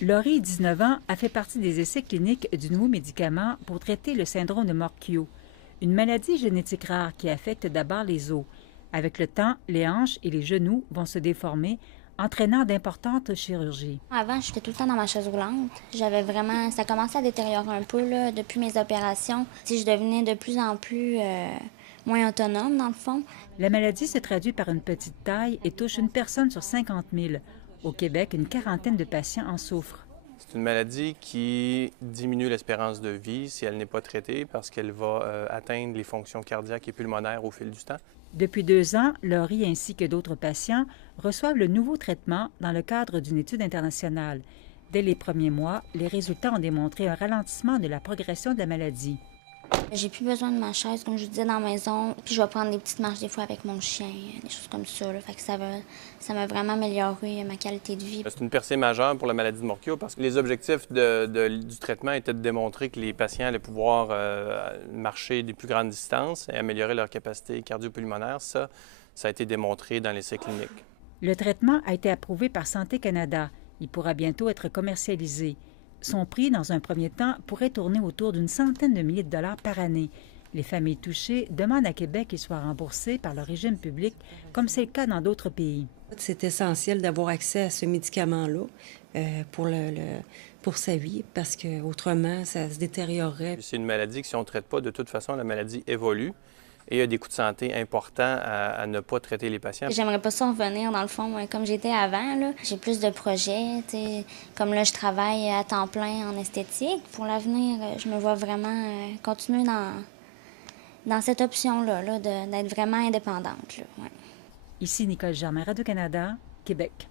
Laurie, 19 ans, a fait partie des essais cliniques du nouveau médicament pour traiter le syndrome de Morquio, une maladie génétique rare qui affecte d'abord les os. Avec le temps, les hanches et les genoux vont se déformer, entraînant d'importantes chirurgies. Avant, j'étais tout le temps dans ma chaise roulante. J'avais vraiment... Ça commençait à détériorer un peu là, depuis mes opérations. Si je devenais de plus en plus moins autonome, dans le fond. La maladie se traduit par une petite taille et touche une personne sur 50 000. Au Québec, une quarantaine de patients en souffrent. C'est une maladie qui diminue l'espérance de vie si elle n'est pas traitée parce qu'elle va atteindre les fonctions cardiaques et pulmonaires au fil du temps. Depuis 2 ans, Laurie ainsi que d'autres patients reçoivent le nouveau traitement dans le cadre d'une étude internationale. Dès les premiers mois, les résultats ont démontré un ralentissement de la progression de la maladie. J'ai plus besoin de ma chaise, comme je vous disais, dans la maison. Puis je vais prendre des petites marches des fois avec mon chien, des choses comme ça. Là. Fait que ça m'a vraiment amélioré ma qualité de vie. C'est une percée majeure pour la maladie de Morquio parce que les objectifs du traitement étaient de démontrer que les patients allaient pouvoir marcher des plus grandes distances et améliorer leur capacité cardio-pulmonaire. Ça a été démontré dans l'essai clinique. Le traitement a été approuvé par Santé Canada. Il pourra bientôt être commercialisé. Son prix, dans un premier temps, pourrait tourner autour d'une centaine de milliers de dollars par année. Les familles touchées demandent à Québec qu'il soit remboursé par le régime public, comme c'est le cas dans d'autres pays. C'est essentiel d'avoir accès à ce médicament-là pour sa vie, parce qu'autrement, ça se détériorerait. C'est une maladie que si on ne traite pas, de toute façon, la maladie évolue. Et il y a des coûts de santé importants à ne pas traiter les patients. J'aimerais pas ça revenir, dans le fond, comme j'étais avant. Là. J'ai plus de projets. Comme là, je travaille à temps plein en esthétique. Pour l'avenir, je me vois vraiment continuer dans cette option-là, d'être vraiment indépendante. Là. Ouais. Ici Nicole Germain, Radio-Canada, Québec.